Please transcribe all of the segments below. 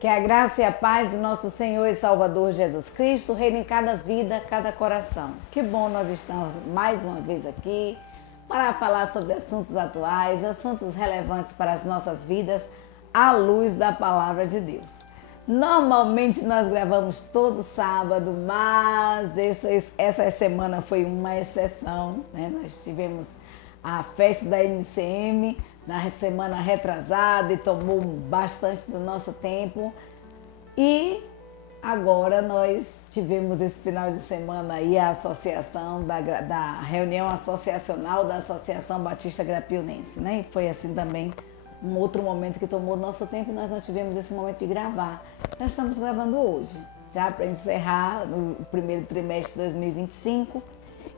Que a graça e a paz do nosso Senhor e Salvador Jesus Cristo reine em cada vida, cada coração. Que bom nós estamos mais uma vez aqui para falar sobre assuntos atuais, assuntos relevantes para as nossas vidas, à luz da Palavra de Deus. Normalmente nós gravamos todo sábado, mas essa semana foi uma exceção, né? Nós tivemos a festa da NCM na semana retrasada e tomou bastante do nosso tempo. E agora nós tivemos esse final de semana aí a associação da reunião associacional da Associação Batista Grapionense, né? E foi assim também um outro momento que tomou nosso tempo e nós não tivemos esse momento de gravar. Nós estamos gravando hoje, já para encerrar no primeiro trimestre de 2025,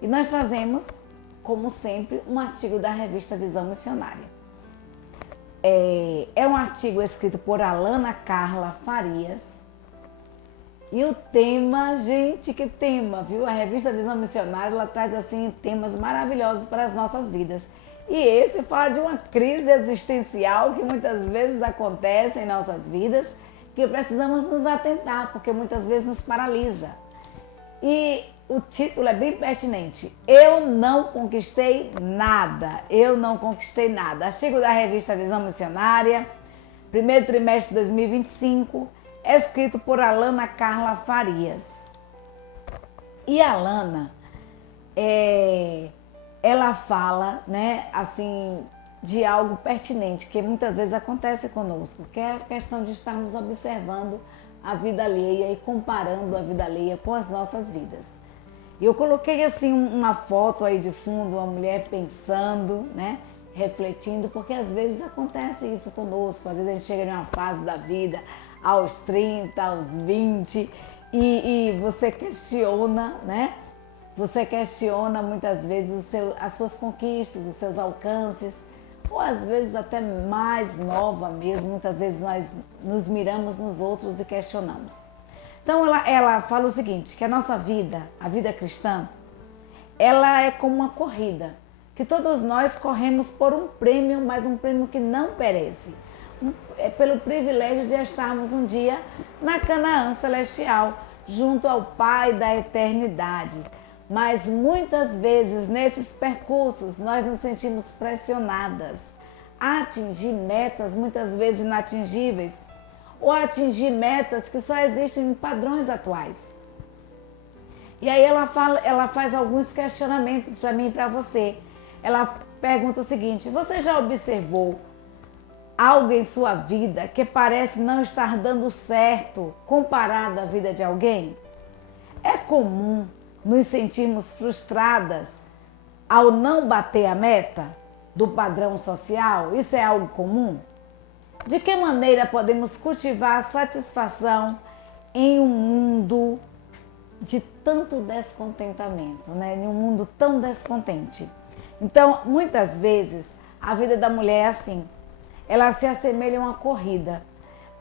e nós trazemos, como sempre, um artigo da revista Visão Missionária. É um artigo escrito por Alana Carla Farias. E o tema, gente, que tema, viu? A revista Visão Missionária, ela traz assim temas maravilhosos para as nossas vidas. E esse fala de uma crise existencial que muitas vezes acontece em nossas vidas, que precisamos nos atentar, porque muitas vezes nos paralisa. E o título é bem pertinente. Eu não conquistei nada. Eu não conquistei nada. Artigo da revista Visão Missionária, primeiro trimestre de 2025, escrito por Alana Carla Farias. E a Alana, ela fala, né, assim, de algo pertinente, que muitas vezes acontece conosco, que é a questão de estarmos observando a vida alheia e comparando a vida alheia com as nossas vidas. E eu coloquei assim uma foto aí de fundo, uma mulher pensando, né, refletindo, porque às vezes acontece isso conosco, às vezes a gente chega em uma fase da vida, aos 30, aos 20, e você questiona, né? Você questiona muitas vezes as suas conquistas, os seus alcances, ou às vezes até mais nova mesmo, muitas vezes nós nos miramos nos outros e questionamos. Então ela fala o seguinte, que a nossa vida, a vida cristã, ela é como uma corrida, que todos nós corremos por um prêmio, mas um prêmio que não perece. É pelo privilégio de estarmos um dia na Canaã celestial, junto ao Pai da eternidade. Mas muitas vezes nesses percursos nós nos sentimos pressionadas a atingir metas muitas vezes inatingíveis ou a atingir metas que só existem em padrões atuais. E aí ela faz alguns questionamentos para mim e para você. Ela pergunta o seguinte: você já observou algo em sua vida que parece não estar dando certo comparado à vida de alguém? É comum nos sentirmos frustradas ao não bater a meta do padrão social? Isso é algo comum? De que maneira podemos cultivar a satisfação em um mundo de tanto descontentamento, né? Em um mundo tão descontente. Então, muitas vezes, a vida da mulher é assim. Ela se assemelha a uma corrida,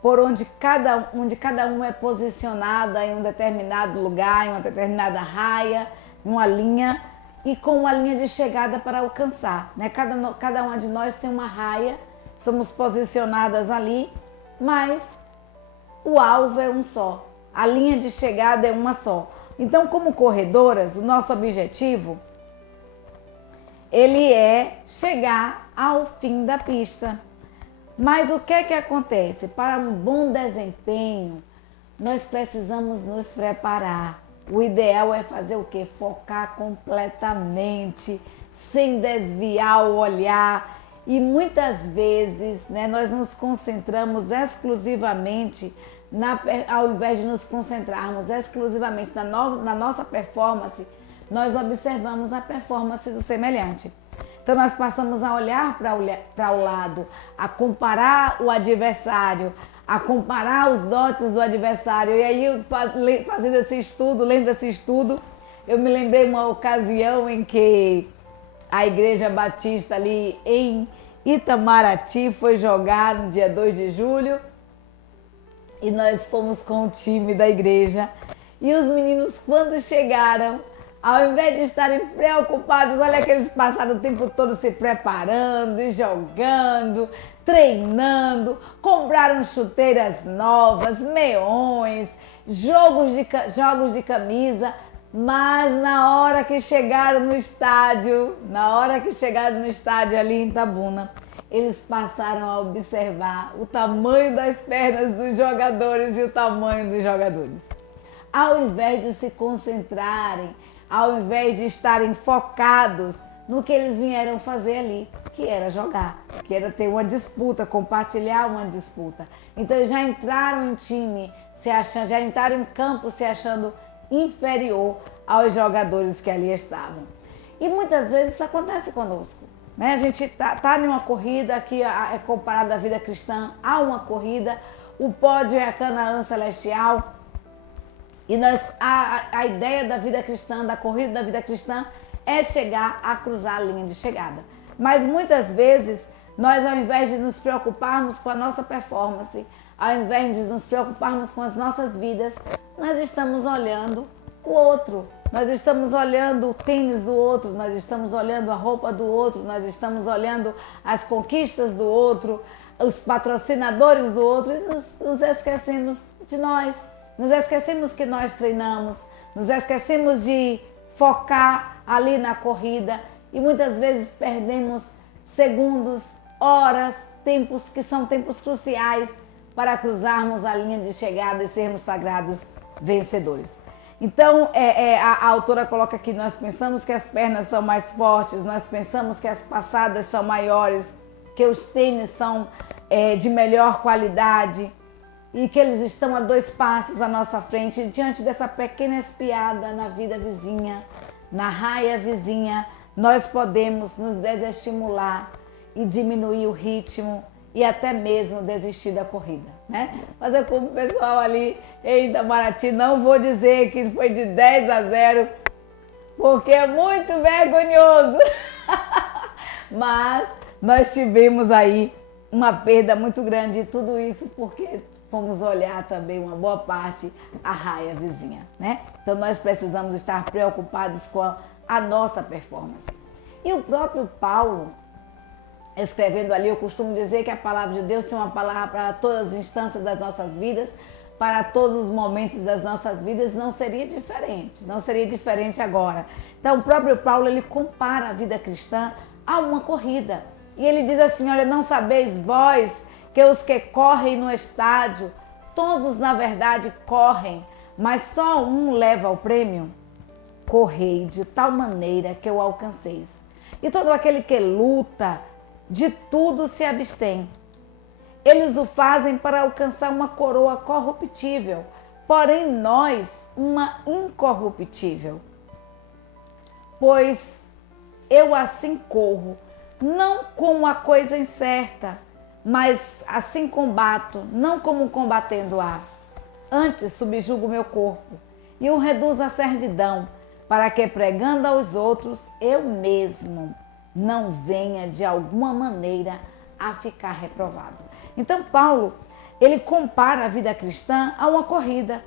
por onde cada um é posicionada em um determinado lugar, em uma determinada raia, em uma linha, e com uma linha de chegada para alcançar, né? Cada uma de nós tem uma raia, somos posicionadas ali, mas o alvo é um só, a linha de chegada é uma só. Então, como corredoras, o nosso objetivo, ele é chegar ao fim da pista. Mas o que é que acontece? Para um bom desempenho, nós precisamos nos preparar. O ideal é fazer o quê? Focar completamente, sem desviar o olhar. E muitas vezes, né, nós nos concentramos exclusivamente, ao invés de nos concentrarmos exclusivamente na nossa performance, nós observamos a performance do semelhante. Então nós passamos a olhar para o lado, a comparar o adversário, a comparar os dotes do adversário. E aí, fazendo esse estudo, lendo esse estudo, eu me lembrei uma ocasião em que a Igreja Batista ali em Itamaraty foi jogar no dia 2 de julho e nós fomos com o time da igreja. E os meninos, quando chegaram, Ao invés de estarem preocupados, olha que eles passaram o tempo todo se preparando, e jogando, treinando, compraram chuteiras novas, meões, jogos de camisa, mas na hora que chegaram no estádio, ali em Itabuna, eles passaram a observar o tamanho das pernas dos jogadores e o tamanho dos jogadores. Ao invés de se concentrarem, ao invés de estarem focados no que eles vieram fazer ali, que era jogar, que era ter uma disputa, compartilhar uma disputa. Então eles já entraram em time, já entraram em campo se achando inferior aos jogadores que ali estavam. E muitas vezes isso acontece conosco. Né? A gente tá em uma corrida, aqui é comparado à vida cristã, há uma corrida, o pódio é a Canaã celestial. E a ideia da vida cristã, da corrida da vida cristã, é chegar a cruzar a linha de chegada. Mas muitas vezes, nós ao invés de nos preocuparmos com a nossa performance, ao invés de nos preocuparmos com as nossas vidas, nós estamos olhando o outro. Nós estamos olhando o tênis do outro, nós estamos olhando a roupa do outro, nós estamos olhando as conquistas do outro, os patrocinadores do outro e nos esquecemos de nós. Nos esquecemos que nós treinamos, nos esquecemos de focar ali na corrida e muitas vezes perdemos segundos, horas, tempos que são tempos cruciais para cruzarmos a linha de chegada e sermos sagrados vencedores. Então, a autora coloca aqui, nós pensamos que as pernas são mais fortes, nós pensamos que as passadas são maiores, que os tênis são de melhor qualidade, e que eles estão a 2 passos à nossa frente, diante dessa pequena espiada na vida vizinha, na raia vizinha, nós podemos nos desestimular e diminuir o ritmo e até mesmo desistir da corrida, né? Fazer como o pessoal ali em Itamaraty, não vou dizer que foi de 10-0, porque é muito vergonhoso, mas nós tivemos aí uma perda muito grande e tudo isso porque fomos olhar também uma boa parte a raia vizinha, né? Então nós precisamos estar preocupados com a nossa performance. E o próprio Paulo, escrevendo ali, eu costumo dizer que a palavra de Deus tem uma palavra para todas as instâncias das nossas vidas, para todos os momentos das nossas vidas, não seria diferente agora. Então o próprio Paulo, ele compara a vida cristã a uma corrida. E ele diz assim, olha, não sabeis vós que os que correm no estádio, todos na verdade correm, mas só um leva o prêmio? Correi de tal maneira que o alcanceis. E todo aquele que luta, de tudo se abstém. Eles o fazem para alcançar uma coroa corruptível, porém nós uma incorruptível. Pois eu assim corro, não como a coisa incerta, mas assim combato, não como combatendo há. Antes subjugo meu corpo e o reduzo à servidão, para que pregando aos outros, eu mesmo não venha de alguma maneira a ficar reprovado. Então Paulo, ele compara a vida cristã a uma corrida.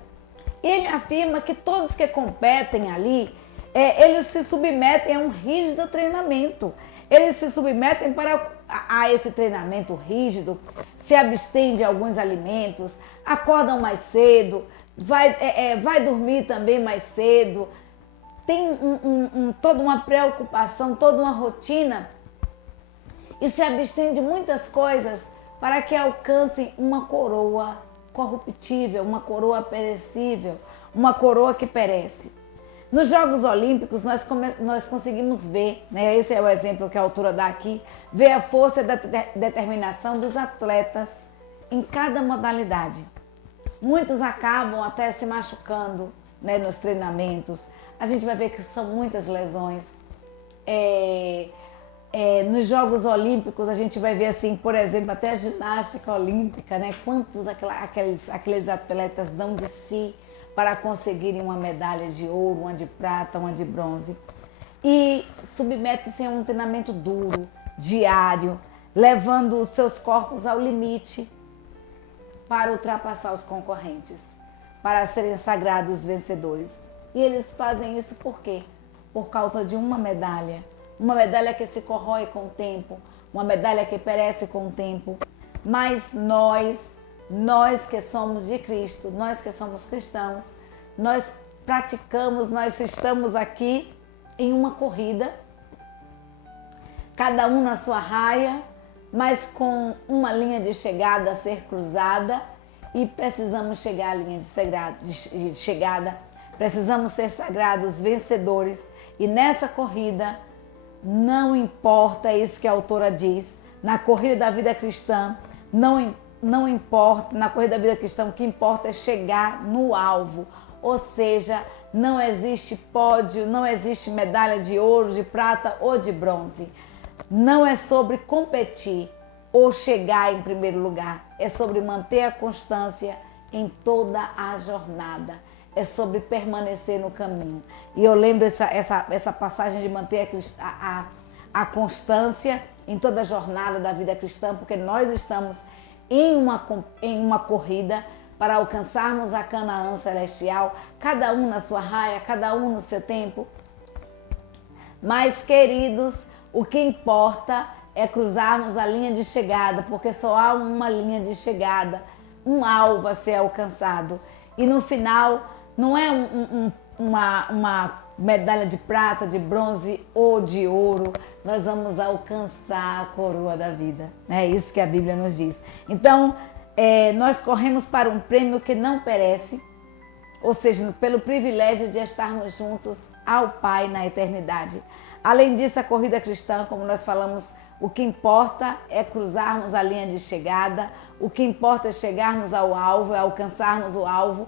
Ele afirma que todos que competem ali, eles se submetem a um rígido treinamento. Eles se submetem a esse treinamento rígido, se abstêm de alguns alimentos, acordam mais cedo, vai dormir também mais cedo, tem toda uma preocupação, toda uma rotina e se abstêm de muitas coisas para que alcancem uma coroa corruptível, uma coroa perecível, uma coroa que perece. Nos Jogos Olímpicos, nós conseguimos ver, né, esse é o exemplo que a autora dá aqui, ver a força e a determinação dos atletas em cada modalidade. Muitos acabam até se machucando, né, nos treinamentos. A gente vai ver que são muitas lesões. Nos Jogos Olímpicos, a gente vai ver, assim, por exemplo, até a ginástica olímpica, né, quantos aqueles atletas dão de si para conseguirem uma medalha de ouro, uma de prata, uma de bronze. E submetem-se a um treinamento duro, diário, levando os seus corpos ao limite para ultrapassar os concorrentes, para serem sagrados vencedores. E eles fazem isso por quê? por causa de uma medalha que se corrói com o tempo, uma medalha que perece com o tempo. Mas nós que somos de Cristo, nós que somos cristãos, nós praticamos, nós estamos aqui em uma corrida, cada um na sua raia, mas com uma linha de chegada a ser cruzada, e precisamos chegar à linha de chegada, precisamos ser sagrados vencedores, e nessa corrida não importa, é isso que a autora diz, na corrida da vida cristã, não importa, na corrida da vida cristã, o que importa é chegar no alvo, ou seja, não existe pódio, não existe medalha de ouro, de prata ou de bronze. Não é sobre competir ou chegar em primeiro lugar, é sobre manter a constância em toda a jornada, é sobre permanecer no caminho. E eu lembro essa passagem de manter a constância em toda a jornada da vida cristã, porque nós estamos em uma corrida para alcançarmos a Canaã celestial, cada um na sua raia, cada um no seu tempo. Mas, queridos, o que importa é cruzarmos a linha de chegada, porque só há uma linha de chegada, um alvo a ser alcançado. E no final, não é uma medalha de prata, de bronze ou de ouro, nós vamos alcançar a coroa da vida. É isso que a Bíblia nos diz. Então, nós corremos para um prêmio que não perece, ou seja, pelo privilégio de estarmos juntos ao Pai na eternidade. Além disso, a corrida cristã, como nós falamos, o que importa é cruzarmos a linha de chegada, o que importa é chegarmos ao alvo, é alcançarmos o alvo,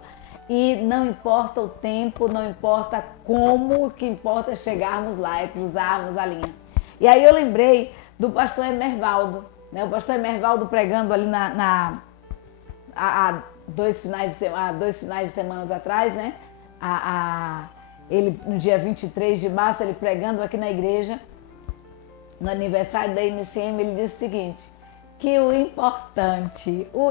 e não importa o tempo, não importa como, o que importa é chegarmos lá, é cruzarmos a linha. E aí eu lembrei do pastor Emervaldo, né? O pastor Emervaldo pregando ali há dois finais de semana atrás, né? Ele, no dia 23 de março, ele pregando aqui na igreja, no aniversário da MCM, ele disse o seguinte, que o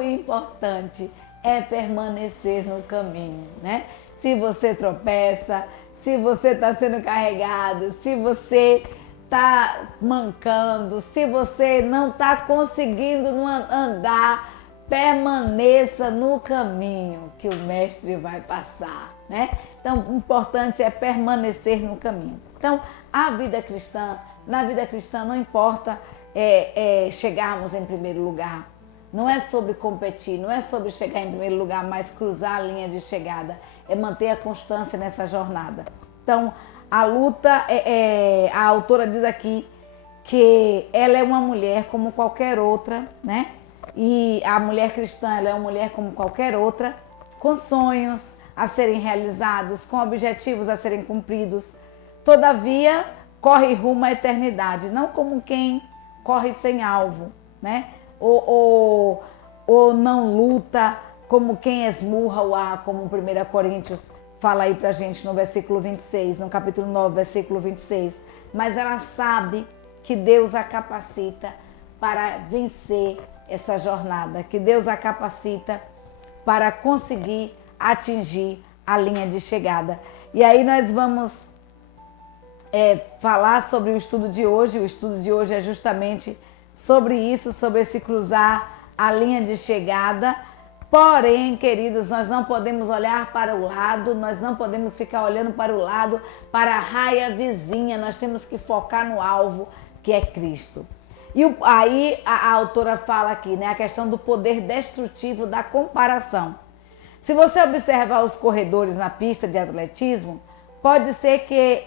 importante é permanecer no caminho, né? Se você tropeça, se você está sendo carregado, se você está mancando, se você não está conseguindo andar, permaneça no caminho que o mestre vai passar, né? Então, o importante é permanecer no caminho. Então, na vida cristã não importa chegarmos em primeiro lugar. Não é sobre competir, não é sobre chegar em primeiro lugar, mas cruzar a linha de chegada. É manter a constância nessa jornada. Então, a luta, a autora diz aqui que ela é uma mulher como qualquer outra, né? E a mulher cristã, ela é uma mulher como qualquer outra, com sonhos a serem realizados, com objetivos a serem cumpridos. Todavia, corre rumo à eternidade, não como quem corre sem alvo, né? Ou não luta como quem esmurra o ar, como 1 Coríntios fala aí pra gente no versículo 26, no capítulo 9, versículo 26. Mas ela sabe que Deus a capacita para vencer essa jornada, que Deus a capacita para conseguir atingir a linha de chegada. E aí nós vamos falar sobre o estudo de hoje. O estudo de hoje é justamente sobre isso, sobre esse cruzar a linha de chegada. Porém, queridos, nós não podemos olhar para o lado, nós não podemos ficar olhando para o lado, para a raia vizinha, nós temos que focar no alvo, que é Cristo. E aí a autora fala aqui, né, a questão do poder destrutivo da comparação. Se você observar os corredores na pista de atletismo, pode ser que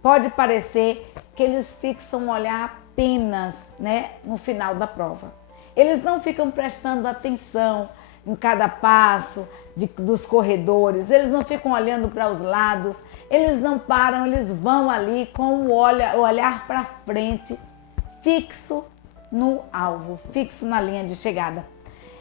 pode parecer que eles fixam o olhar apenas, né, no final da prova. Eles não ficam prestando atenção em cada passo dos corredores, eles não ficam olhando para os lados, eles não param, eles vão ali com o olhar para frente, fixo no alvo, fixo na linha de chegada.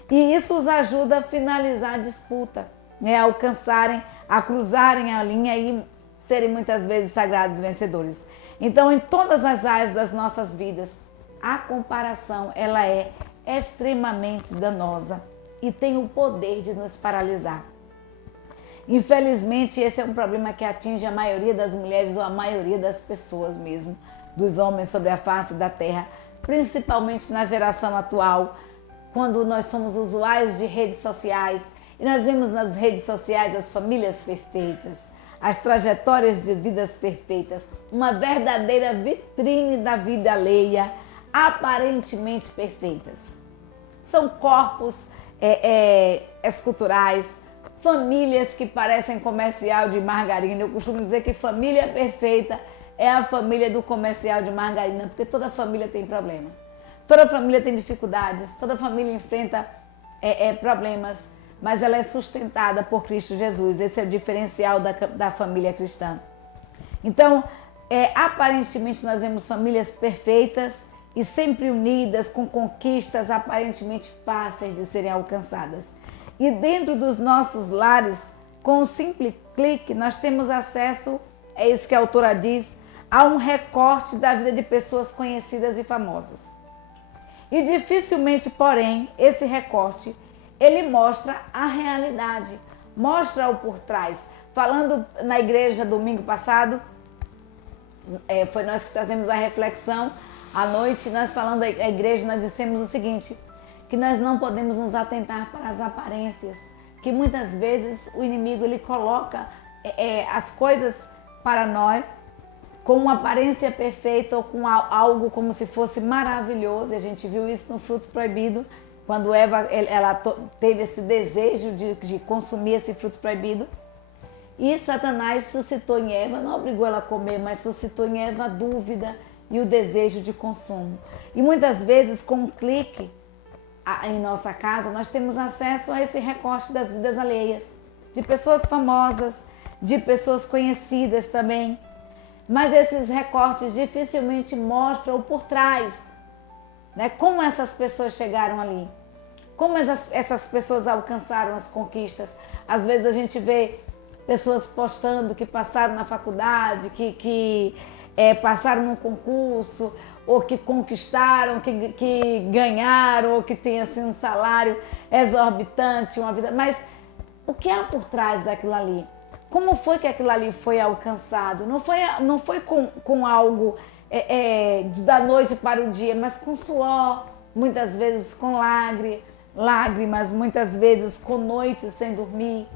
E isso os ajuda a finalizar a disputa, né, a alcançarem, a cruzarem a linha e serem muitas vezes sagrados vencedores. Então, em todas as áreas das nossas vidas, a comparação ela é extremamente danosa e tem o poder de nos paralisar. Infelizmente, esse é um problema que atinge a maioria das mulheres ou a maioria das pessoas mesmo, dos homens sobre a face da terra, principalmente na geração atual, quando nós somos usuários de redes sociais e nós vemos nas redes sociais as famílias perfeitas, as trajetórias de vidas perfeitas, uma verdadeira vitrine da vida alheia, aparentemente perfeitas. São corpos esculturais, famílias que parecem comercial de margarina. Eu costumo dizer que família perfeita é a família do comercial de margarina, porque toda família tem problema. Toda família tem dificuldades, toda família enfrenta problemas, mas ela é sustentada por Cristo Jesus. Esse é o diferencial da família cristã. Então, aparentemente nós vemos famílias perfeitas e sempre unidas, com conquistas aparentemente fáceis de serem alcançadas. E dentro dos nossos lares, com um simples clique, nós temos acesso, é isso que a autora diz, a um recorte da vida de pessoas conhecidas e famosas. E dificilmente, porém, esse recorte, ele mostra a realidade, mostra o por trás. Falando na igreja domingo passado, foi nós que trazemos a reflexão à noite, nós falando à igreja, nós dissemos o seguinte, que nós não podemos nos atentar para as aparências, que muitas vezes o inimigo ele coloca as coisas para nós com uma aparência perfeita ou com algo como se fosse maravilhoso. E a gente viu isso no fruto proibido, quando Eva ela teve esse desejo de consumir esse fruto proibido. E Satanás suscitou em Eva, não obrigou ela a comer, mas suscitou em Eva a dúvida e o desejo de consumo. E muitas vezes, com um clique em nossa casa, nós temos acesso a esse recorte das vidas alheias, de pessoas famosas, de pessoas conhecidas também. Mas esses recortes dificilmente mostram o por trás, né? Como essas pessoas chegaram ali, como essas pessoas alcançaram as conquistas. Às vezes a gente vê pessoas postando que passaram na faculdade, que passaram num concurso, ou que conquistaram, que ganharam, ou que têm assim, um salário exorbitante, uma vida. Mas o que há por trás daquilo ali? Como foi que aquilo ali foi alcançado? Não foi com algo da noite para o dia, mas com suor, muitas vezes com lágrimas, muitas vezes com noites sem dormir.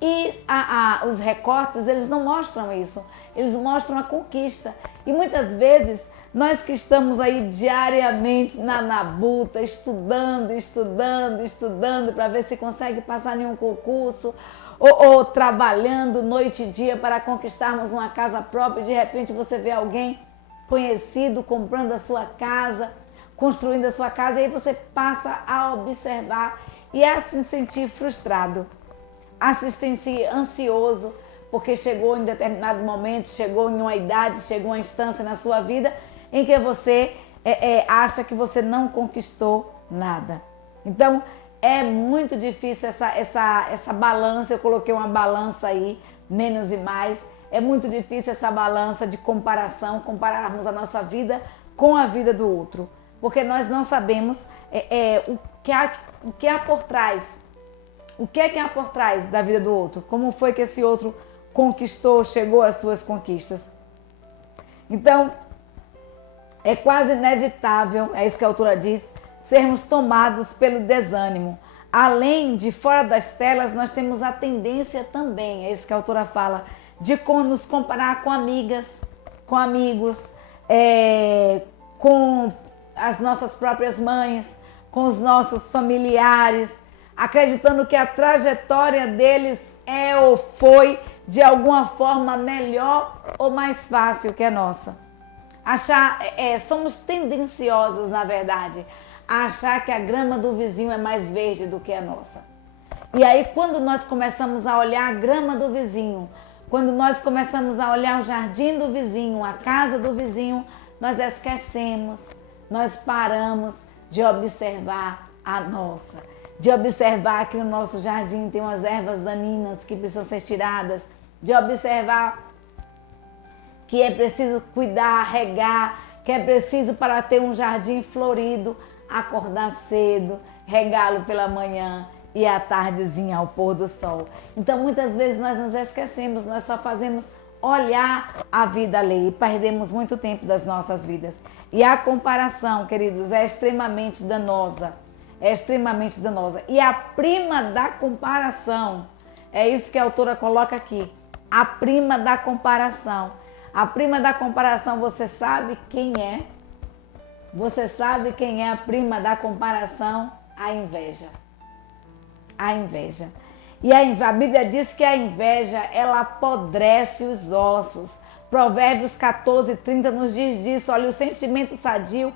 E os recortes, eles não mostram isso, eles mostram a conquista. E muitas vezes, nós que estamos aí diariamente na labuta, estudando para ver se consegue passar em um concurso, ou trabalhando noite e dia para conquistarmos uma casa própria, e de repente você vê alguém conhecido comprando a sua casa, construindo a sua casa, e aí você passa a observar e a se sentir frustrado, a se sentir ansioso, porque chegou em determinado momento, chegou em uma idade, chegou uma instância na sua vida em que você acha que você não conquistou nada. Então, é muito difícil essa balança. Eu coloquei uma balança aí, menos e mais. É muito difícil essa balança de comparação, compararmos a nossa vida com a vida do outro, porque nós não sabemos o que há por trás. O que há por trás da vida do outro? Como foi que esse outro conquistou, chegou às suas conquistas? Então, é quase inevitável, é isso que a autora diz, sermos tomados pelo desânimo. Além de fora das telas, nós temos a tendência também, é isso que a autora fala, de nos comparar com amigas, com amigos, com as nossas próprias mães, com os nossos familiares, acreditando que a trajetória deles é ou foi de alguma forma melhor ou mais fácil que a nossa. Somos tendenciosos, na verdade, a achar que a grama do vizinho é mais verde do que a nossa. E aí, quando nós começamos a olhar a grama do vizinho, quando nós começamos a olhar o jardim do vizinho, a casa do vizinho, nós esquecemos, nós paramos de observar a nossa, de observar que no nosso jardim tem umas ervas daninhas que precisam ser tiradas, de observar que é preciso cuidar, regar, que é preciso, para ter um jardim florido, acordar cedo, regá-lo pela manhã, e à tardezinha ao pôr do sol. Então muitas vezes nós nos esquecemos, nós só fazemos olhar a vida alheia e perdemos muito tempo das nossas vidas. E a comparação, queridos, é extremamente danosa. É extremamente danosa. E a prima da comparação, é isso que a autora coloca aqui. A prima da comparação. A prima da comparação, você sabe quem é? Você sabe quem é a prima da comparação? A inveja. A inveja. E a Bíblia diz que a inveja, ela apodrece os ossos. Provérbios 14:30 nos diz disso. Olha, o sentimento sadio,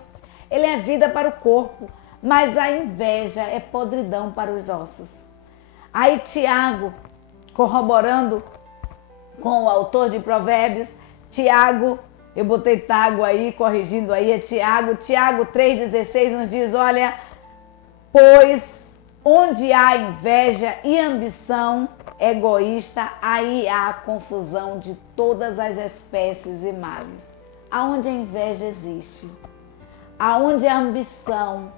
ele é vida para o corpo, mas a inveja é podridão para os ossos. Aí Tiago, corroborando com o autor de Provérbios, Tiago, eu botei Tago aí, corrigindo aí, é Tiago 3,16 nos diz, olha, pois onde há inveja e ambição egoísta, aí há confusão de todas as espécies e males. Aonde a inveja existe, aonde a ambição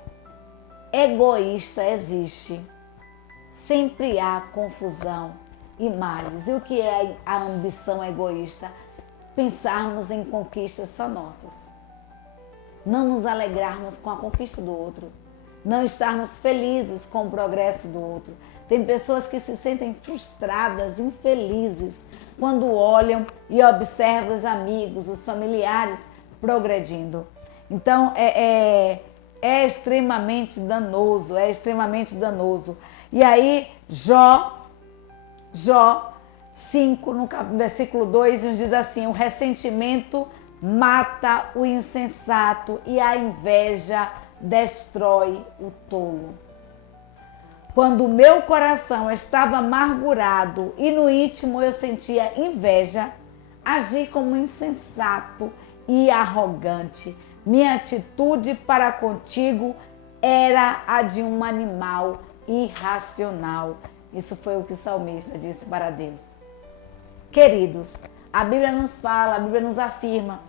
egoísta existe, sempre há confusão e males. E o que é a ambição egoísta? Pensarmos em conquistas só nossas. Não nos alegrarmos com a conquista do outro. Não estarmos felizes com o progresso do outro. Tem pessoas que se sentem frustradas, infelizes, quando olham e observam os amigos, os familiares progredindo. Então, é extremamente danoso, é extremamente danoso. E aí, Jó 5, no versículo 2, nos diz assim, o ressentimento mata o insensato e a inveja destrói o tolo. Quando o meu coração estava amargurado e no íntimo eu sentia inveja, agi como insensato e arrogante. Minha atitude para contigo era a de um animal irracional. Isso foi o que o salmista disse para Deus. Queridos, a Bíblia nos fala, a Bíblia nos afirma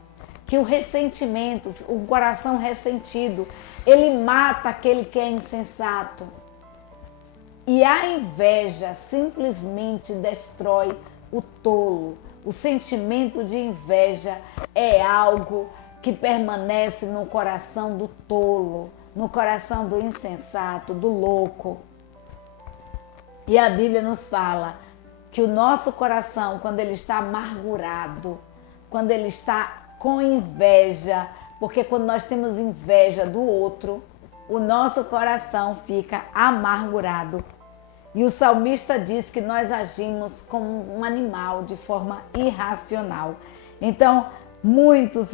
que o ressentimento, o coração ressentido, ele mata aquele que é insensato. E a inveja simplesmente destrói o tolo. O sentimento de inveja é algo que permanece no coração do tolo, no coração do insensato, do louco. E a Bíblia nos fala que o nosso coração, quando ele está amargurado, quando ele está com inveja, porque quando nós temos inveja do outro, o nosso coração fica amargurado. E o salmista diz que nós agimos como um animal de forma irracional. Então, muitas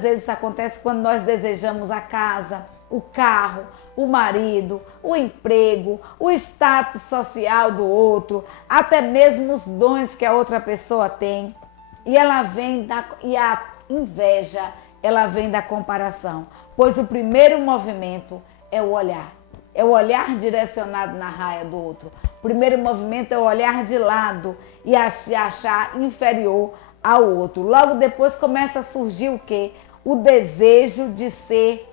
vezes isso acontece quando nós desejamos a casa, o carro, o marido, o emprego, o status social do outro, até mesmo os dons que a outra pessoa tem. E a inveja, ela vem da comparação. Pois o primeiro movimento é o olhar. É o olhar direcionado na raia do outro. O primeiro movimento é o olhar de lado e achar inferior ao outro. Logo depois começa a surgir o quê? O desejo de ser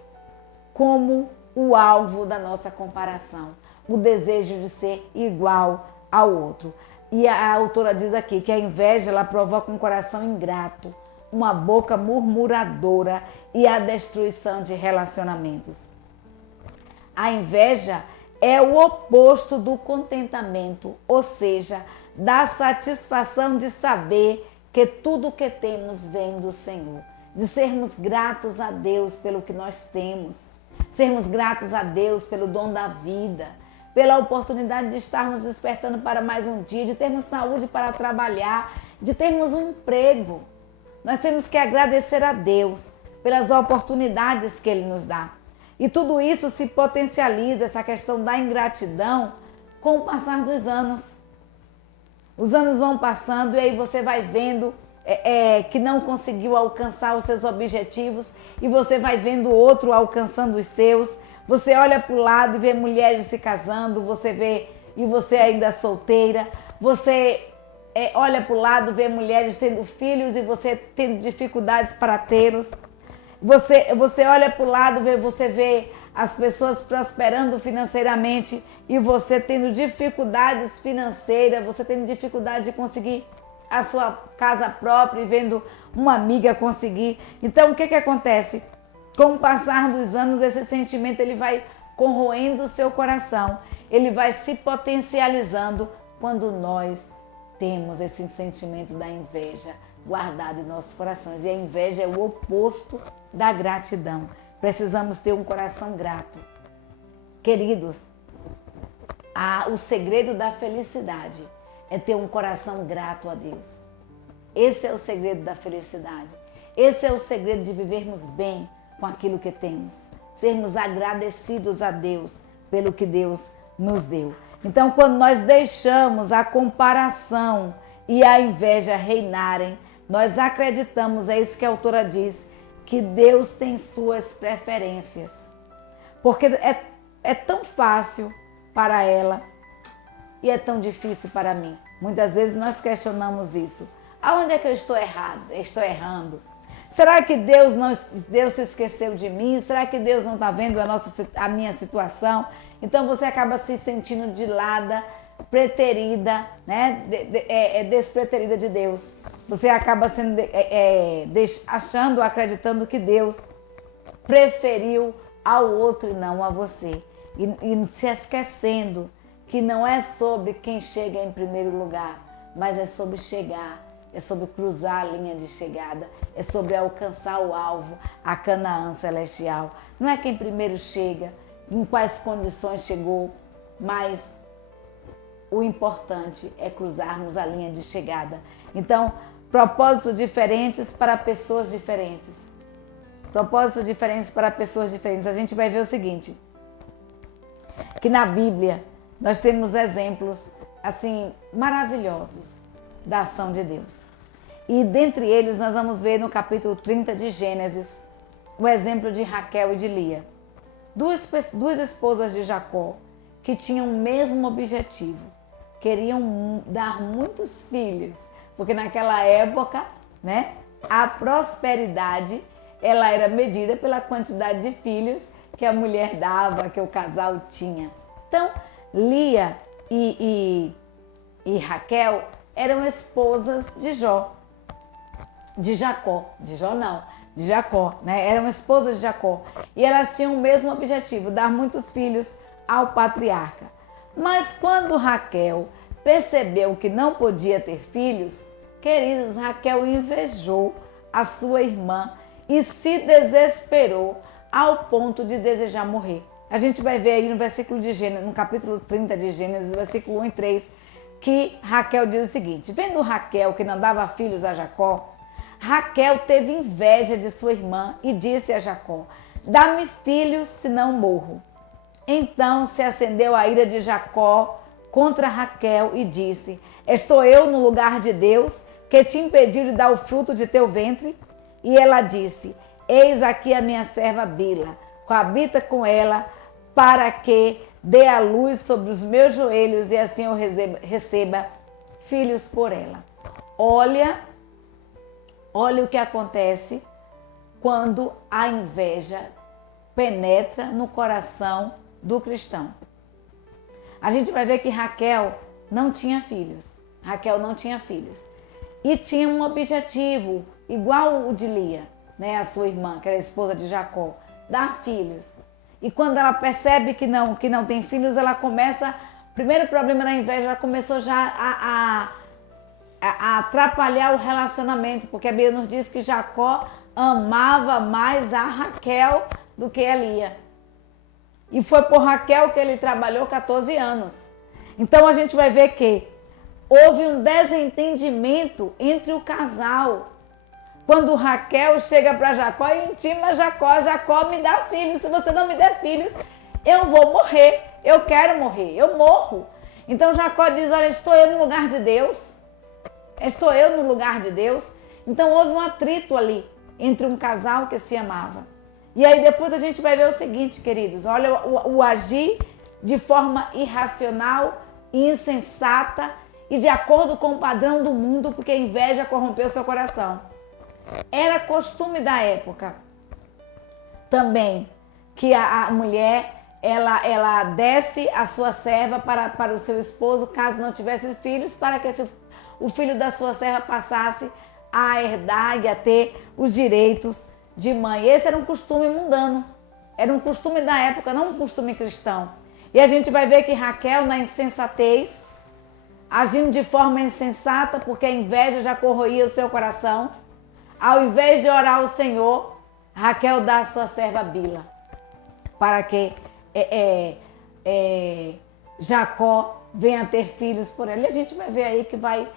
como o alvo da nossa comparação. O desejo de ser igual ao outro. E a autora diz aqui que a inveja, ela provoca um coração ingrato, uma boca murmuradora e a destruição de relacionamentos. A inveja é o oposto do contentamento, ou seja, da satisfação de saber que tudo que temos vem do Senhor. De sermos gratos a Deus pelo que nós temos, sermos gratos a Deus pelo dom da vida, pela oportunidade de estarmos despertando para mais um dia, de termos saúde para trabalhar, de termos um emprego. Nós temos que agradecer a Deus pelas oportunidades que Ele nos dá. E tudo isso se potencializa, essa questão da ingratidão, com o passar dos anos. Os anos vão passando e aí você vai vendo que não conseguiu alcançar os seus objetivos e você vai vendo outro alcançando os seus. Você olha para o lado e vê mulheres se casando, e você ainda solteira. Você olha para o lado e vê mulheres tendo filhos e você tendo dificuldades para tê-los. Você olha para o lado, você vê as pessoas prosperando financeiramente e você tendo dificuldades financeiras, você tendo dificuldade de conseguir a sua casa própria e vendo uma amiga conseguir. Então o que acontece? Com o passar dos anos, esse sentimento ele vai corroendo o seu coração, ele vai se potencializando quando nós temos esse sentimento da inveja guardado em nossos corações. E a inveja é o oposto da gratidão. Precisamos ter um coração grato. Queridos, o segredo da felicidade é ter um coração grato a Deus. Esse é o segredo da felicidade. Esse é o segredo de vivermos bem com aquilo que temos. Sermos agradecidos a Deus pelo que Deus nos deu. Então, quando nós deixamos a comparação e a inveja reinarem, nós acreditamos, é isso que a autora diz, que Deus tem suas preferências. Porque é tão fácil para ela e é tão difícil para mim. Muitas vezes nós questionamos isso. Aonde é que eu estou errado? Estou errando? Será que Deus se esqueceu de mim? Será que Deus não está vendo a minha situação? Então você acaba se sentindo de lado, preterida, né? Despreterida de Deus. Você acaba sendo, achando, acreditando que Deus preferiu ao outro e não a você. E se esquecendo que não é sobre quem chega em primeiro lugar, mas é sobre chegar, é sobre cruzar a linha de chegada, é sobre alcançar o alvo, a Canaã celestial. Não é quem primeiro chega, em quais condições chegou, mas o importante é cruzarmos a linha de chegada. Então, propósitos diferentes para pessoas diferentes. Propósitos diferentes para pessoas diferentes. A gente vai ver o seguinte, que na Bíblia nós temos exemplos assim maravilhosos da ação de Deus. E dentre eles nós vamos ver no capítulo 30 de Gênesis o exemplo de Raquel e de Lia. Duas esposas de Jacó que tinham o mesmo objetivo, queriam dar muitos filhos, porque naquela época, né, a prosperidade ela era medida pela quantidade de filhos que a mulher dava, que o casal tinha. Então, Lia e Raquel eram esposas de Jacó, né? Eram esposas de Jacó. E elas tinham o mesmo objetivo, dar muitos filhos ao patriarca. Mas quando Raquel percebeu que não podia ter filhos, queridos, Raquel invejou a sua irmã e se desesperou ao ponto de desejar morrer. A gente vai ver aí no versículo de Gênesis, no capítulo 30 de Gênesis, versículo 1 e 3, que Raquel diz o seguinte: vendo Raquel que não dava filhos a Jacó, Raquel teve inveja de sua irmã e disse a Jacó: dá-me filhos, senão morro. Então se acendeu a ira de Jacó contra Raquel e disse: estou eu no lugar de Deus, que te impediu de dar o fruto de teu ventre? E ela disse: eis aqui a minha serva Bila, coabita com ela, para que dê a luz sobre os meus joelhos e assim eu receba filhos por ela. Olha o que acontece quando a inveja penetra no coração do cristão. A gente vai ver que Raquel não tinha filhos. E tinha um objetivo igual o de Lia, né, a sua irmã, que era a esposa de Jacó, dar filhos. E quando ela percebe que não tem filhos, ela começa, primeiro problema da inveja, ela começou já a atrapalhar o relacionamento, porque a Bíblia nos diz que Jacó amava mais a Raquel do que a Lia. E foi por Raquel que ele trabalhou 14 anos. Então a gente vai ver que houve um desentendimento entre o casal. Quando Raquel chega para Jacó e intima Jacó me dá filhos. Se você não me der filhos, eu vou morrer. Eu quero morrer, eu morro. Então Jacó diz: olha, estou eu no lugar de Deus. Então houve um atrito ali entre um casal que se amava. E aí depois a gente vai ver o seguinte, queridos, olha o agir de forma irracional, insensata e de acordo com o padrão do mundo, porque a inveja corrompeu seu coração. Era costume da época também que a mulher ela desse a sua serva para o seu esposo, caso não tivesse filhos, para que o filho da sua serva passasse a herdar e a ter os direitos de mãe. Esse era um costume mundano, era um costume da época, não um costume cristão. E a gente vai ver que Raquel, na insensatez, agindo de forma insensata, porque a inveja já corroía o seu coração, ao invés de orar ao Senhor, Raquel dá a sua serva Bila, para que Jacó venha ter filhos por ela. E a gente vai ver aí que vai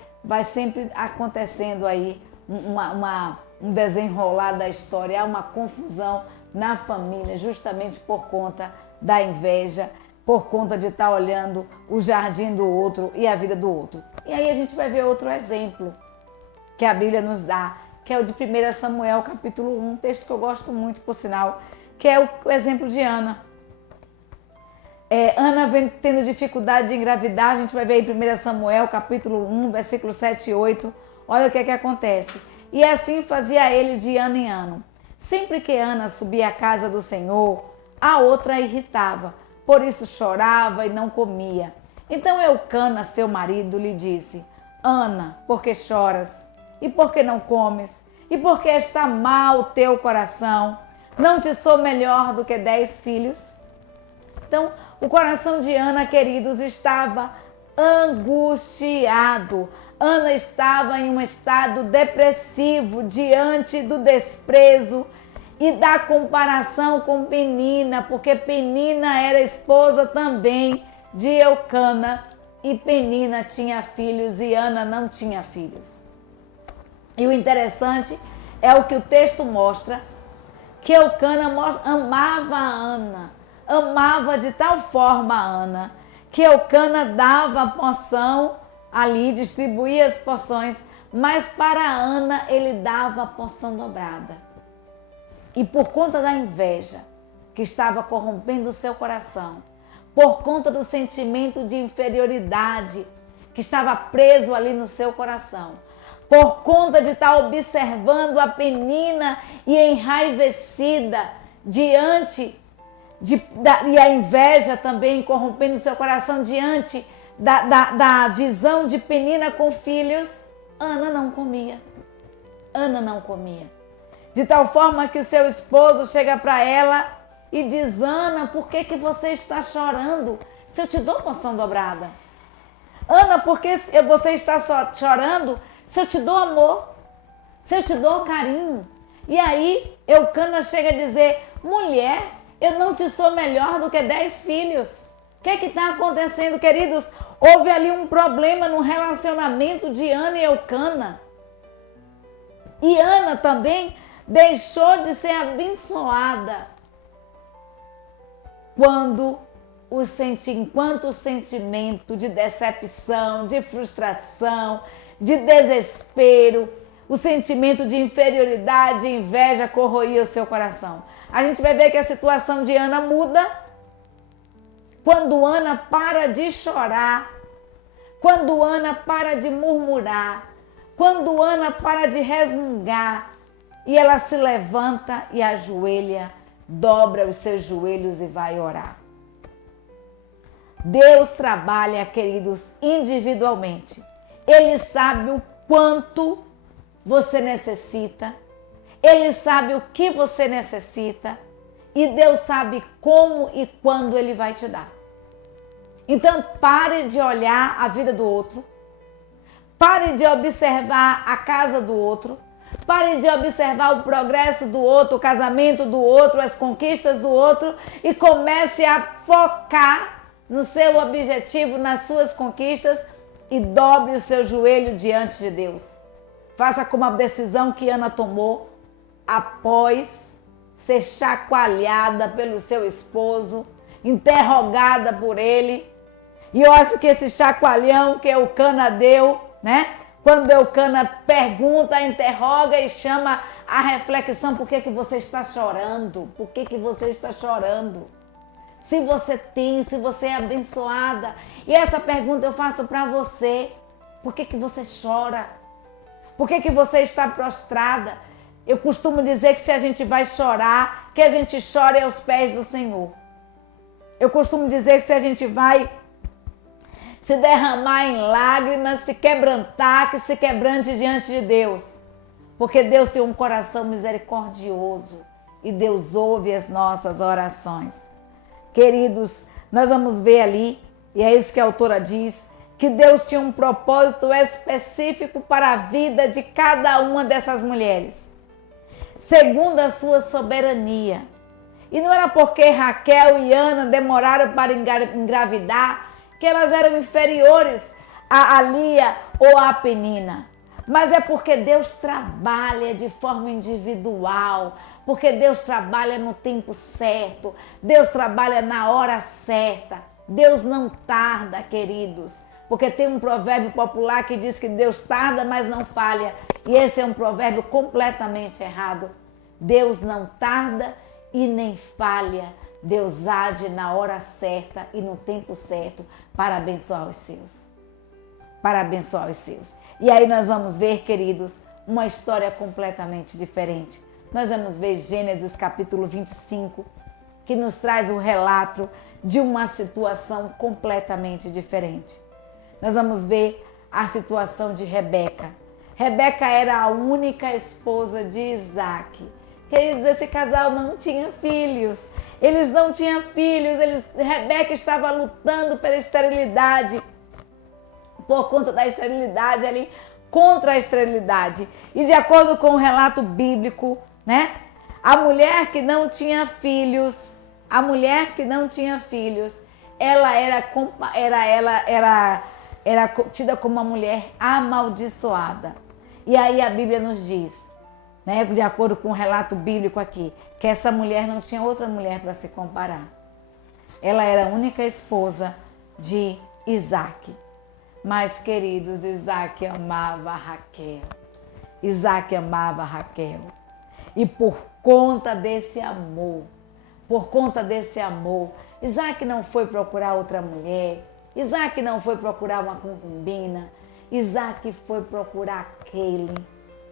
sempre acontecendo aí um desenrolar da história, há uma confusão na família, justamente por conta da inveja, por conta de estar olhando o jardim do outro e a vida do outro. E aí a gente vai ver outro exemplo que a Bíblia nos dá, que é o de 1 Samuel, capítulo 1, um texto que eu gosto muito, por sinal, que é o exemplo de Ana. Ana vem tendo dificuldade de engravidar, a gente vai ver aí 1 Samuel, capítulo 1, versículo 7 e 8. Olha o que acontece. E assim fazia ele de ano em ano. Sempre que Ana subia à casa do Senhor, a outra a irritava, por isso chorava e não comia. Então Eucana, seu marido, lhe disse: Ana, por que choras? E por que não comes? E por que está mal o teu coração? Não te sou melhor do que 10 filhos? Então, o coração de Ana, queridos, estava angustiado. Ana estava em um estado depressivo diante do desprezo e da comparação com Penina, porque Penina era esposa também de Eucana e Penina tinha filhos e Ana não tinha filhos. E o interessante é o que o texto mostra, que Eucana amava a Ana, amava de tal forma a Ana, que Eucana dava a porção ali, distribuía as porções, mas para Ana ele dava a porção dobrada. E por conta da inveja que estava corrompendo o seu coração, por conta do sentimento de inferioridade que estava preso ali no seu coração, por conta de estar observando a Penina e enraivecida diante e a inveja também corrompendo o seu coração diante da visão de Penina com filhos, Ana não comia. Ana não comia. De tal forma que o seu esposo chega para ela e diz: Ana, por que você está chorando se eu te dou porção dobrada? Ana, por que você está chorando se eu te dou amor, se eu te dou carinho? E aí Eucana chega a dizer: mulher, eu não te sou melhor do que 10 filhos. O que está acontecendo, queridos? Houve ali um problema no relacionamento de Ana e Eucana. E Ana também deixou de ser abençoada enquanto o sentimento de decepção, de frustração, de desespero, o sentimento de inferioridade e inveja corroía o seu coração. A gente vai ver que a situação de Ana muda quando Ana para de chorar, quando Ana para de murmurar, quando Ana para de resmungar e ela se levanta e ajoelha, dobra os seus joelhos e vai orar. Deus trabalha, queridos, individualmente. Ele sabe o quanto você necessita, Ele sabe o que você necessita e Deus sabe como e quando Ele vai te dar. Então pare de olhar a vida do outro, pare de observar a casa do outro, pare de observar o progresso do outro, o casamento do outro, as conquistas do outro e comece a focar no seu objetivo, nas suas conquistas e dobre o seu joelho diante de Deus. Faça como a decisão que Ana tomou após ser chacoalhada pelo seu esposo, interrogada por ele. E eu acho que esse chacoalhão que Eucana deu, né? Quando Eucana pergunta, interroga e chama a reflexão: por que você está chorando? Por que você está chorando? Se você é abençoada. E essa pergunta eu faço para você. Por que você chora? Por que você está prostrada? Eu costumo dizer que se a gente vai chorar, que a gente chore aos pés do Senhor. Eu costumo dizer que se a gente vai se derramar em lágrimas, se quebrantar, que se quebrante diante de Deus. Porque Deus tem um coração misericordioso e Deus ouve as nossas orações. Queridos, nós vamos ver ali, e é isso que a autora diz, que Deus tinha um propósito específico para a vida de cada uma dessas mulheres, segundo a sua soberania. E não era porque Raquel e Ana demoraram para engravidar que elas eram inferiores a Lia ou a Penina. Mas é porque Deus trabalha de forma individual, porque Deus trabalha no tempo certo, Deus trabalha na hora certa. Deus não tarda, queridos, porque tem um provérbio popular que diz que Deus tarda, mas não falha. E esse é um provérbio completamente errado. Deus não tarda e nem falha. Deus age na hora certa e no tempo certo para abençoar os seus. Para abençoar os seus. E aí nós vamos ver, queridos, uma história completamente diferente. Nós vamos ver Gênesis capítulo 25, que nos traz o relato de uma situação completamente diferente. Nós vamos ver a situação de Rebeca. Rebeca era a única esposa de Isaac. Queridos, esse casal não tinha filhos. Eles não tinham filhos. Rebeca estava lutando pela esterilidade, por conta da esterilidade ali, contra a esterilidade. E de acordo com o relato bíblico, né? A mulher que não tinha filhos, ela era tida como uma mulher amaldiçoada. E aí a Bíblia nos diz, né, de acordo com o relato bíblico aqui, que essa mulher não tinha outra mulher para se comparar. Ela era a única esposa de Isaac. Mas, queridos, Isaac amava Raquel. Isaac amava Raquel. E por conta desse amor, Isaac não foi procurar outra mulher. Isaac não foi procurar uma concubina. Isaac foi procurar aquele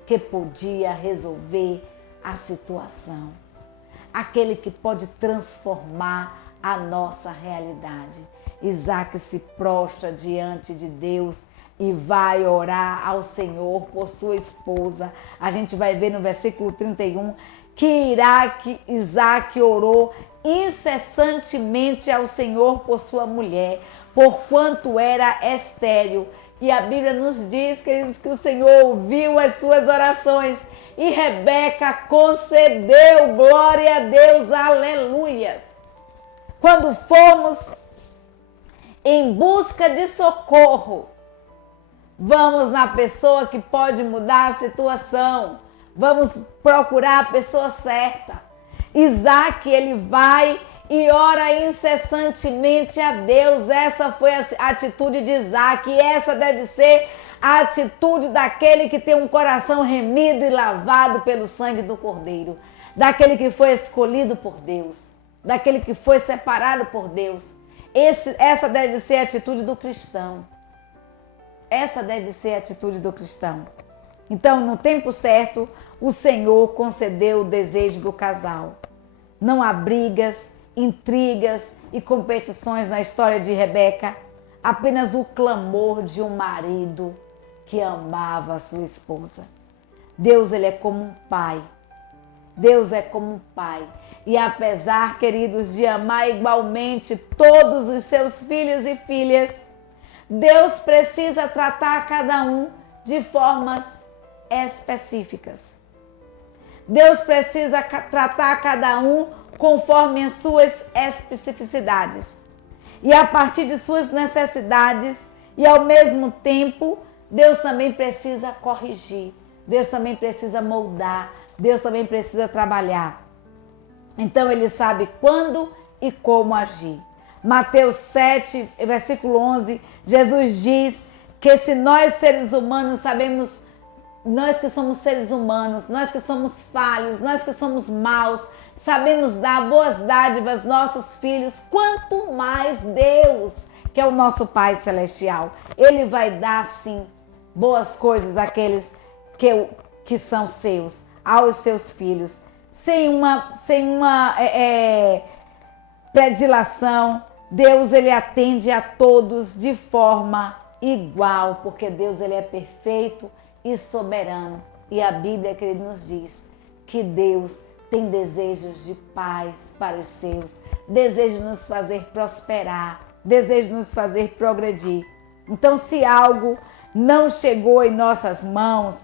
que podia resolver a situação. Aquele que pode transformar a nossa realidade. Isaac se prostra diante de Deus e vai orar ao Senhor por sua esposa. A gente vai ver no versículo 31 que Isaac orou incessantemente ao Senhor por sua mulher, porquanto era estéril. E a Bíblia nos diz, queridos, que o Senhor ouviu as suas orações e Rebeca concedeu, glória a Deus, aleluias. Quando fomos em busca de socorro, vamos na pessoa que pode mudar a situação, vamos procurar a pessoa certa. Isaac, ele vai e ora incessantemente a Deus. Essa foi a atitude de Isaac e essa deve ser a atitude daquele que tem um coração remido e lavado pelo sangue do Cordeiro, daquele que foi escolhido por Deus, daquele que foi separado por Deus. Essa deve ser a atitude do cristão. Essa deve ser a atitude do cristão. Então, no tempo certo, o Senhor concedeu o desejo do casal. Não há brigas, intrigas e competições na história de Rebeca, apenas o clamor de um marido que amava a sua esposa. Deus, ele é como um pai. Deus é como um pai. E apesar, queridos, de amar igualmente todos os seus filhos e filhas, Deus precisa tratar cada um de formas específicas. Deus precisa tratar cada um conforme as suas especificidades. E a partir de suas necessidades e ao mesmo tempo, Deus também precisa corrigir. Deus também precisa moldar. Deus também precisa trabalhar. Então ele sabe quando e como agir. Mateus 7, versículo 11, Jesus diz que se nós seres humanos sabemos, nós que somos seres humanos, nós que somos falhos, nós que somos maus, sabemos dar boas dádivas aos nossos filhos, quanto mais Deus, que é o nosso Pai Celestial, Ele vai dar sim boas coisas àqueles que são seus, aos seus filhos, sem uma predileção. Deus, ele atende a todos de forma igual, porque Deus, ele é perfeito e soberano. E a Bíblia, querido, nos diz que Deus tem desejos de paz para os seus, deseja nos fazer prosperar, deseja nos fazer progredir. Então, se algo não chegou em nossas mãos,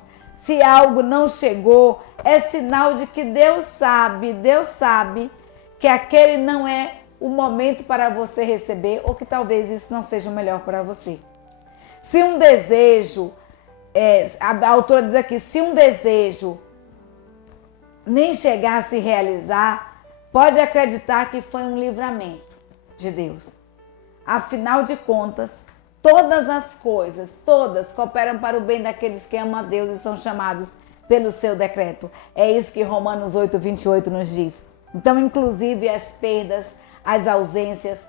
se algo não chegou, é sinal de que Deus sabe que aquele não é o momento para você receber, ou que talvez isso não seja o melhor para você. Se um desejo, a autora diz aqui, se um desejo nem chegar a se realizar, pode acreditar que foi um livramento de Deus. Afinal de contas, todas as coisas, todas cooperam para o bem daqueles que amam a Deus e são chamados pelo seu decreto. É isso que Romanos 8:28 nos diz. Então, inclusive as perdas, as ausências,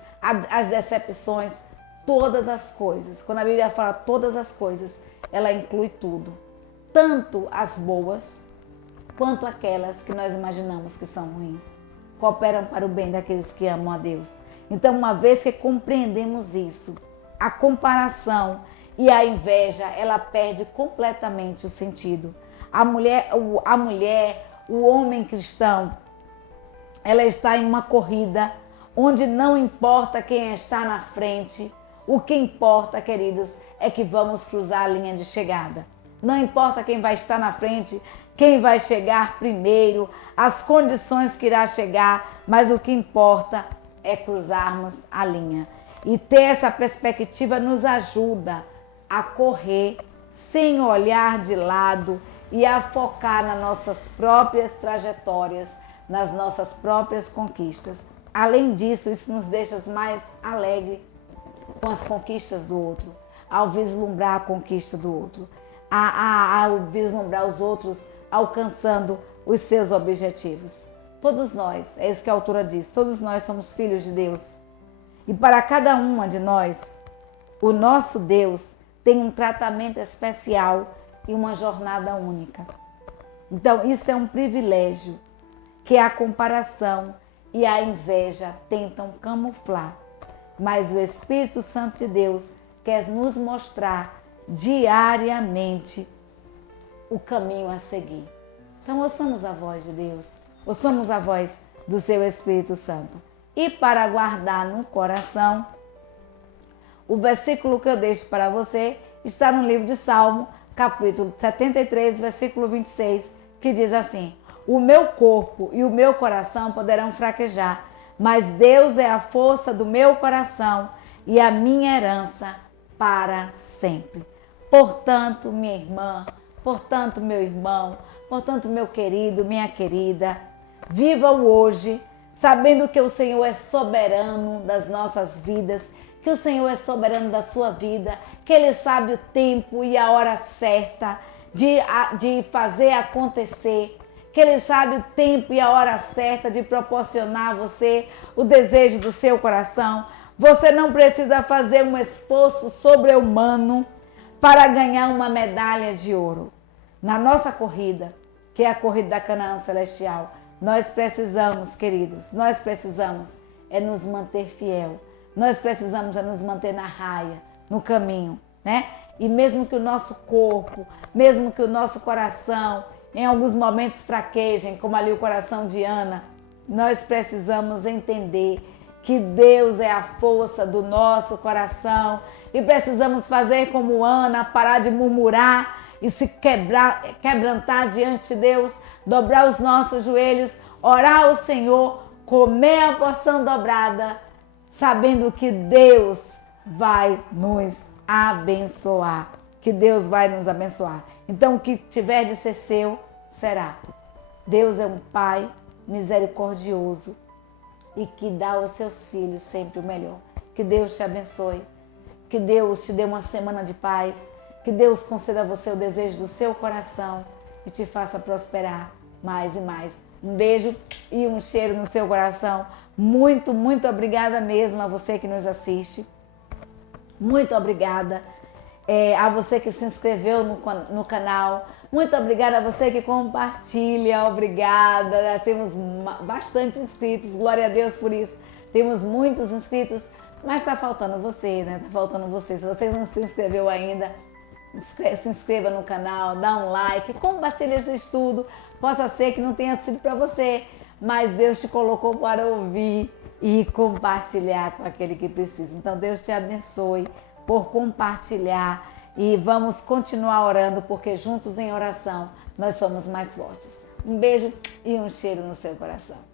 as decepções, todas as coisas. Quando a Bíblia fala todas as coisas, ela inclui tudo. Tanto as boas, quanto aquelas que nós imaginamos que são ruins. Cooperam para o bem daqueles que amam a Deus. Então, uma vez que compreendemos isso, a comparação e a inveja, ela perde completamente o sentido. A mulher, o homem cristão, ela está em uma corrida onde não importa quem está na frente. O que importa, queridos, é que vamos cruzar a linha de chegada. Não importa quem vai estar na frente, quem vai chegar primeiro, as condições que irá chegar, mas o que importa é cruzarmos a linha. E ter essa perspectiva nos ajuda a correr sem olhar de lado e a focar nas nossas próprias trajetórias, nas nossas próprias conquistas. Além disso, isso nos deixa mais alegres com as conquistas do outro, ao vislumbrar a conquista do outro, ao vislumbrar os outros alcançando os seus objetivos. Todos nós, é isso que a autora diz, todos nós somos filhos de Deus. E para cada uma de nós, o nosso Deus tem um tratamento especial e uma jornada única. Então, isso é um privilégio que a comparação e a inveja tentam camuflar. Mas o Espírito Santo de Deus quer nos mostrar diariamente o caminho a seguir. Então, ouçamos a voz de Deus, ouçamos a voz do seu Espírito Santo. E para guardar no coração, o versículo que eu deixo para você está no livro de Salmo, capítulo 73, versículo 26, que diz assim: o meu corpo e o meu coração poderão fraquejar, mas Deus é a força do meu coração e a minha herança para sempre. Portanto, minha irmã, portanto, meu irmão, portanto, meu querido, minha querida, viva o hoje, sabendo que o Senhor é soberano das nossas vidas, que o Senhor é soberano da sua vida, que Ele sabe o tempo e a hora certa de fazer acontecer, que Ele sabe o tempo e a hora certa de proporcionar a você o desejo do seu coração. Você não precisa fazer um esforço sobre-humano para ganhar uma medalha de ouro. Na nossa corrida, que é a corrida da Canaã Celestial, nós precisamos, queridos, nós precisamos nos manter fiel. Nós precisamos nos manter na raia, no caminho, né? E mesmo que o nosso corpo, mesmo que o nosso coração, em alguns momentos fraquejem, como ali o coração de Ana, nós precisamos entender que Deus é a força do nosso coração e precisamos fazer como Ana, parar de murmurar e se quebrantar diante de Deus, dobrar os nossos joelhos, orar ao Senhor, comer a porção dobrada, sabendo que Deus vai nos abençoar, que Deus vai nos abençoar. Então, o que tiver de ser seu, será. Deus é um Pai misericordioso e que dá aos seus filhos sempre o melhor. Que Deus te abençoe, que Deus te dê uma semana de paz, que Deus conceda a você o desejo do seu coração e te faça prosperar mais e mais. Um beijo e um cheiro no seu coração. Muito, muito obrigada mesmo a você que nos assiste. Muito obrigada a você que se inscreveu no canal. Muito obrigada a você que compartilha, obrigada. Nós temos bastante inscritos, glória a Deus por isso. Temos muitos inscritos, mas está faltando você, né? Está faltando você. Se você não se inscreveu ainda, se inscreva no canal, dá um like, compartilhe esse estudo. Possa ser que não tenha sido para você, mas Deus te colocou para ouvir e compartilhar com aquele que precisa. Então Deus te abençoe por compartilhar e vamos continuar orando, porque juntos em oração nós somos mais fortes. Um beijo e um cheiro no seu coração.